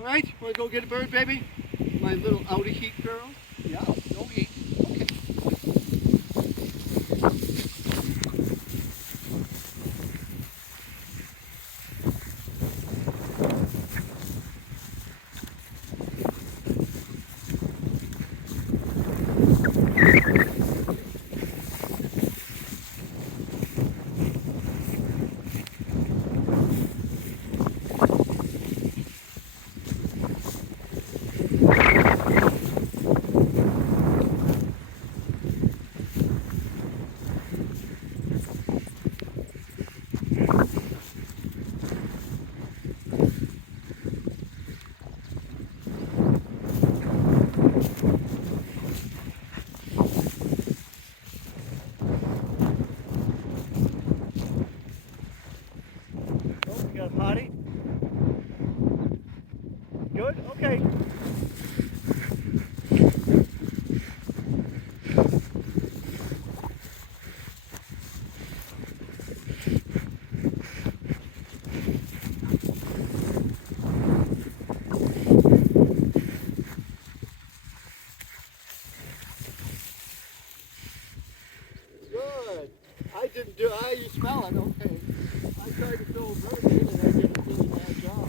All right, want to go get a bird, baby? My little out of heat girl? Yeah, no heat. Okay. Oh, we got a potty. Good? Okay. Good. I didn't do you smell it, okay. I tried to throw a bird in and I did a really bad job.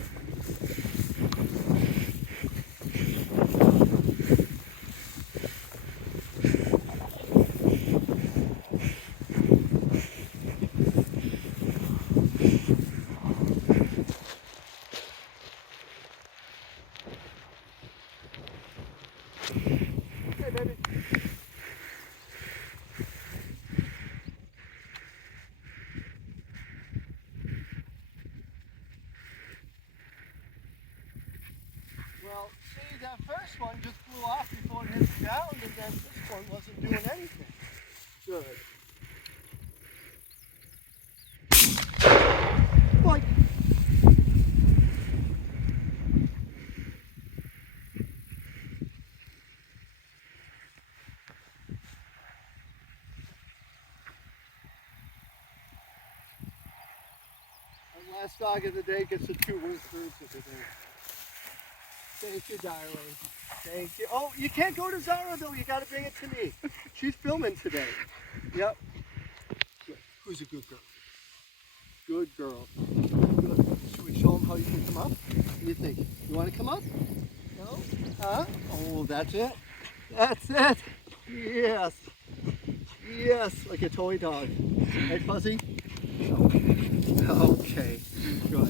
Okay, baby. Well, see, that first one just flew off before it hit the ground, and then this one wasn't doing anything. Good. Boynk. Our last dog of the day gets the 2 winged birds of the day. Thank you, darling. Thank you. Oh, you can't go to Zara, though. You got to bring it to me. She's filming today. Yep. Good. Who's a good girl? Good girl. Good. Should we show them how you can come up? What do you think? You want to come up? No? Huh? Oh, that's it? That's it. Yes. Yes, like a toy dog. Right, Fuzzy? Okay. Okay. Good.